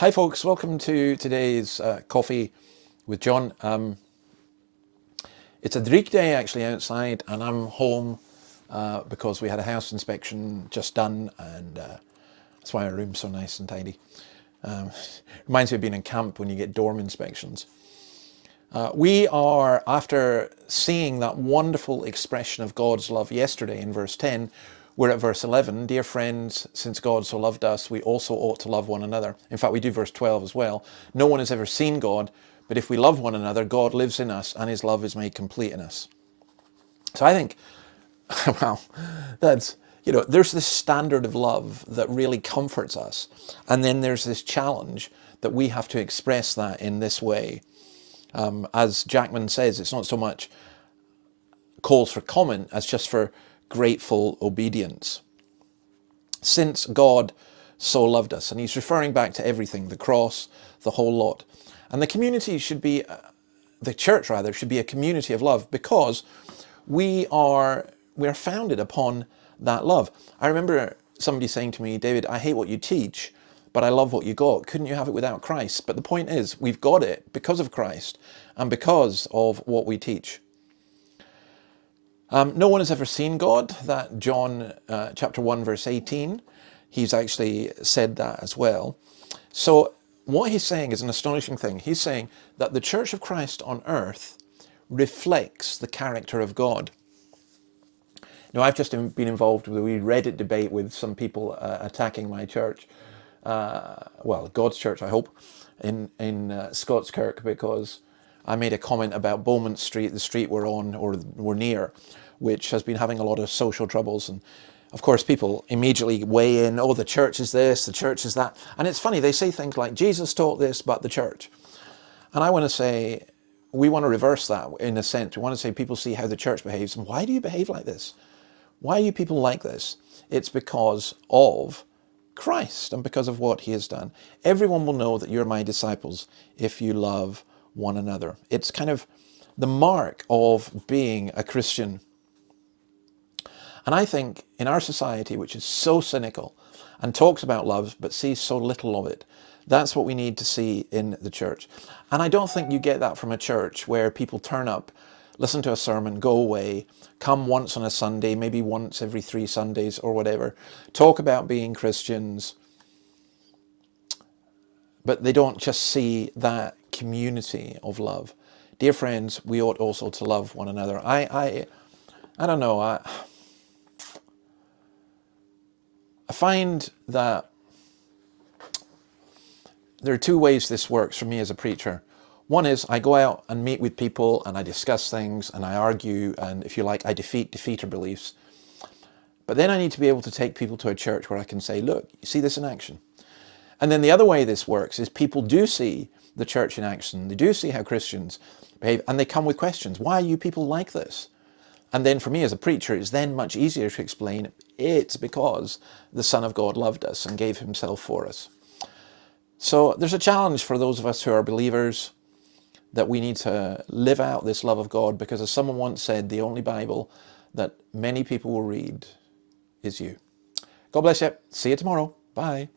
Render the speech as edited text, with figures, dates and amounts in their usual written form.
Hi folks, welcome to today's Coffee with John. It's a Greek day actually outside, and I'm home because we had a house inspection just done, and that's why our room's so nice and tidy. Reminds me of being in camp when you get dorm inspections. We are, after seeing that wonderful expression of God's love yesterday in verse 10, we're at verse 11. Dear friends, since God so loved us, we also ought to love one another. In fact, we do verse 12 as well. No one has ever seen God, but if we love one another, God lives in us and his love is made complete in us. So I think, well, that's, there's this standard of love that really comforts us. And then there's this challenge that we have to express that in this way. As Jackman says, it's not so much calls for comment as just for grateful obedience. Since God so loved us, and he's referring back to everything, the cross, the whole lot. And the community should be, the church rather, should be a community of love because we are founded upon that love. I remember somebody saying to me, David, I hate what you teach, but I love what you got. Couldn't you have it without Christ? But the point is, we've got it because of Christ and because of what we teach. No one has ever seen God. That John chapter 1 verse 18, he's actually said that as well. So what he's saying is an astonishing thing. He's saying that the Church of Christ on earth reflects the character of God. Now, I've just been involved with a wee Reddit debate with some people attacking my church. Well, God's church, I hope, in Scottskirk, because I made a comment about Beaumont Street, the street we're on or we're near, which has been having a lot of social troubles. And of course, people immediately weigh in, oh, the church is this, the church is that. And it's funny, they say things like, Jesus taught this, but the church. And I want to say, we want to reverse that in a sense. We want to say people see how the church behaves. And why do you behave like this? Why are you people like this? It's because of Christ and because of what he has done. Everyone will know that you're my disciples if you love one another. It's kind of the mark of being a Christian. And I think in our society, which is so cynical and talks about love but sees so little of it, that's what we need to see in the church. And I don't think you get that from a church where people turn up, listen to a sermon, go away, come once on a Sunday, maybe once every 3 Sundays or whatever, talk about being Christians, but they don't just see that community of love. Dear friends, we ought also to love one another. I don't know, I find that there are 2 ways this works for me as a preacher. One is I go out and meet with people and I discuss things and I argue, and if you like, I defeat defeater beliefs. But then I need to be able to take people to a church where I can say, look, you see this in action. And then the other way this works is people do see the church in action. They do see how Christians behave, and they come with questions. Why are you people like this? And then for me as a preacher, it's then much easier to explain it's because the Son of God loved us and gave himself for us. So there's a challenge for those of us who are believers that we need to live out this love of God, because as someone once said, the only Bible that many people will read is you. God bless you. See you tomorrow. Bye.